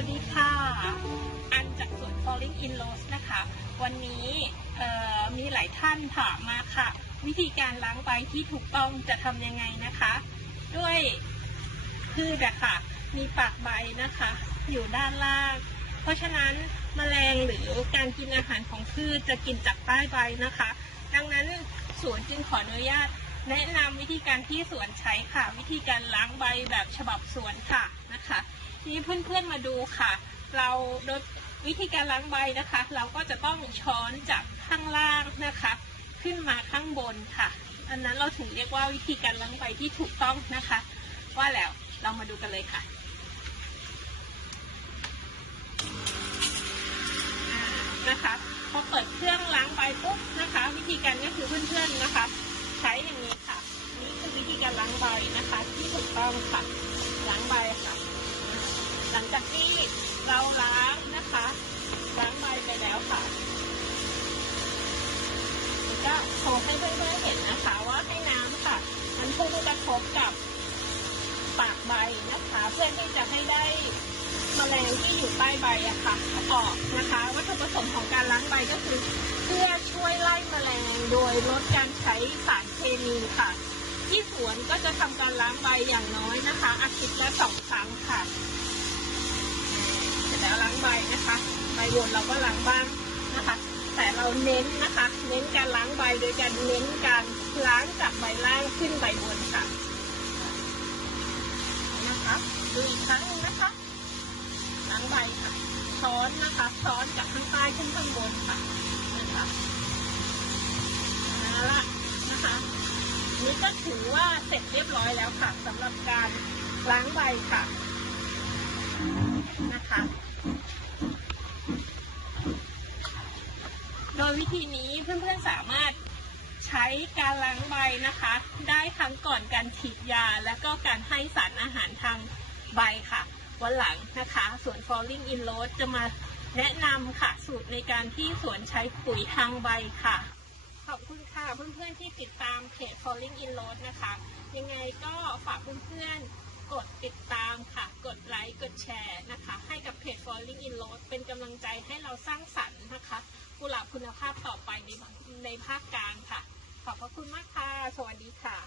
วัสดีค่ะ อันจากสวน Falling in Rose นะคะ วันนี้มีหลายท่านถามมาค่ะ วิธีการล้างใบที่ถูกต้องจะทำยังไงนะคะ ด้วยพืชอะค่ะ มีปากใบนะคะ อยู่ด้านล่าง เพราะฉะนั้นแมลงหรือการกินอาหารของพืชจะกินจากใต้ใบนะคะ ดังนั้นสวนจึงขออนุญาต แนะนำวิธีการที่สวนใช้ค่ะ วิธีการล้างใบแบบฉบับสวนค่ะนะคะนี้เพื่อนๆมาดูค่ะ เราโดยวิธีการล้างใบนะคะ เราก็จะต้องช้อนจากข้างล่างนะคะ ขึ้นมาข้างบนค่ะ อันนั้นเราถึงเรียกว่าวิธีการล้างใบที่ถูกต้องนะคะ ว่าแล้วเรามาดูกันเลยค่ะนะคะพอเปิดเครื่องล้างใบปุ๊บนะคะ วิธีการก็คือเพื่อนๆนะคะ ใช้อย่างนี้คือวิธีการล้างใบ นะคะที่ถูกต้องค่ะล้างใบค่ะ หลังจากที่เราล้างนะคะล้างใบไปแล้วค่ะก็โชว์ให้เพื่อนๆเห็นนะคะ ว่าให้น้ำค่ะ มันพุ่งกระทบกับปากใบนะคะ เพื่อที่จะให้ได้แมลงที่อยู่ใต้ใบอะค่ะออกนะคะ วัตถุประสงค์ของการล้างใบก็คือ เพื่อช่วยไล่แมลงโดยลดการใช้สารเคมีค่ะ ที่สวนก็จะทำการล้างใบอย่างน้อยนะคะ อาทิตย์ละสองครั้งค่ะเสร็จแล้วล้างใบนะคะ ใบบนเราก็ล้างบ้างนะคะ แต่เราเน้นนะคะ เน้นการล้างใบโดยการเน้นการล้างจากใบล่างขึ้นใบบนค่ะนะคะดูอีกครั้งหนึงนะคะล้างใบค่ะช้อนนะคะช้อนจากข้างใต้ขึ้นข้างบนค่ะนะคะเอาละนะคะนี่ก็ถือว่าเส ร้อยแล้วค่ะสำหรับการล้างใบค่ะนะคะ โดยวิธีนี้เพื่อนๆสามารถใช้การล้างใบนะคะ ได้ทั้งก่อนการฉีดยา และก็การให้สารอาหารทางใบค่ะ วันหลังนะคะสวน Falling in Rose จะมาแนะนำค่ะสูตรในการที่สวนใช้ปุ๋ยทางใบค่ะ ขอบคุณค่ะเพื่อนๆที่ติดตามเพจ Falling in Rose นะคะ ยังไงก็ฝากเพื่อนๆกดติดตามค่ะ กดไลค์กดแชร์นะคะ ให้กับเพจ Falling in Rose เป็นกำลังใจให้เราสร้างสรรค์นะคะกุหลาบคุณภาพต่อไปในในภาคกลางค่ะ ขอบพระคุณมากค่ะ สวัสดีค่ะ